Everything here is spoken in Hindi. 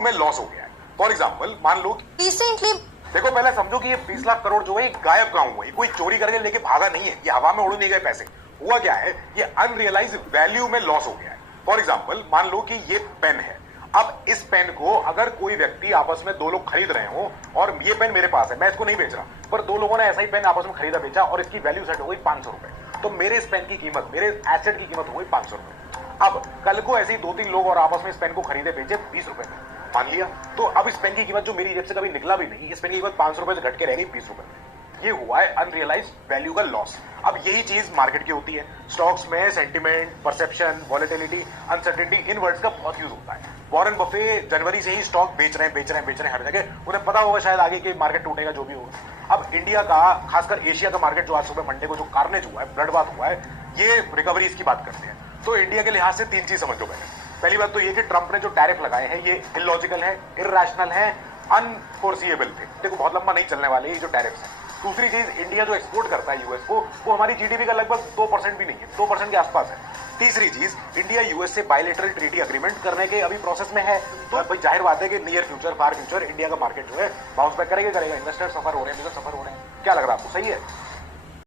में लॉस हो गया है। फॉर एग्जाम्पल मान लो रिसेंटली देखो पहले समझो कि ये 20 लाख करोड़ जो है ये गायब कहां हुआ है, कोई चोरी करके लेके भागा नहीं है, ये हवा में उड़ नहीं गए पैसे। हुआ क्या है, ये अनरियलाइज वैल्यू में लॉस हो गया है। फॉर एग्जाम्पल मान लो कि ये पेन है, अब इस पेन को अगर कोई व्यक्ति आपस में दो लोग खरीद रहे हो और ये पेन मेरे पास है, मैं इसको नहीं बेच रहा, पर दो लोगों ने ऐसा ही पेन आपस में खरीदा बेचा और इसकी वैल्यू सेट हो गई 500 रुपए, तो मेरे इस पेन की कीमत, मेरे एसेट की कीमत हो गई 500 रुपए। अब कल को ऐसे ही दो तीन लोग और आपस में इस पेन को खरीदे बेचे 20 रुपए में, मान लिया, तो अब इस पेन की कीमत जो मेरी जेब से कभी निकला भी नहीं, इस पेन की कीमत 500 रुपए से घट के रह गई 20 रुपए में। ये हुआ है अनरियलाइज वैल्यू का लॉस। अब यही चीज मार्केट की होती है। स्टॉक्स में सेंटिमेंट, परसेप्शन, वॉलेटिलिटी, अनसर्टेनिटी, इन वर्ड्स का बहुत यूज होता है। वॉरेन बफे जनवरी से ही स्टॉक बेच रहे हैं हर जगह, उन्हें पता होगा शायद आगे कि मार्केट टूटेगा जो भी होगा। अब इंडिया का, खासकर एशिया का मार्केट जो आज सुबह मंडे को जो कार्नेज हुआ है, ब्लडबाथ हुआ है, ये रिकवरी इसकी बात करते हैं। तो इंडिया के लिहाज से तीन चीज समझ लो पहली बात तो ये कि ट्रंप ने जो टैरिफ लगाए हैं ये इलॉजिकल है, इरैशनल है, अनफोर्सिएबल थे। देखो बहुत लंबा नहीं चलने वाले ये जो टैरिफ्स हैं। दूसरी चीज, इंडिया जो एक्सपोर्ट करता है यूएस को, वो हमारी जीडीपी का लगभग 2% भी नहीं है, 2% के आसपास है। तीसरी चीज, इंडिया यूएस से बायलैटरल ट्रीटी अग्रीमेंट करने के अभी प्रोसेस में है, तो भाई जाहिर बात है कि नियर फ्यूचर, फार फ्यूचर इंडिया का मार्केट जो है बाउंस बैक करेगा। इन्वेस्टर सफर हो रहे हैं, बिजनेस सफर हो रहे हैं। क्या लग रहा है आपको, सही है?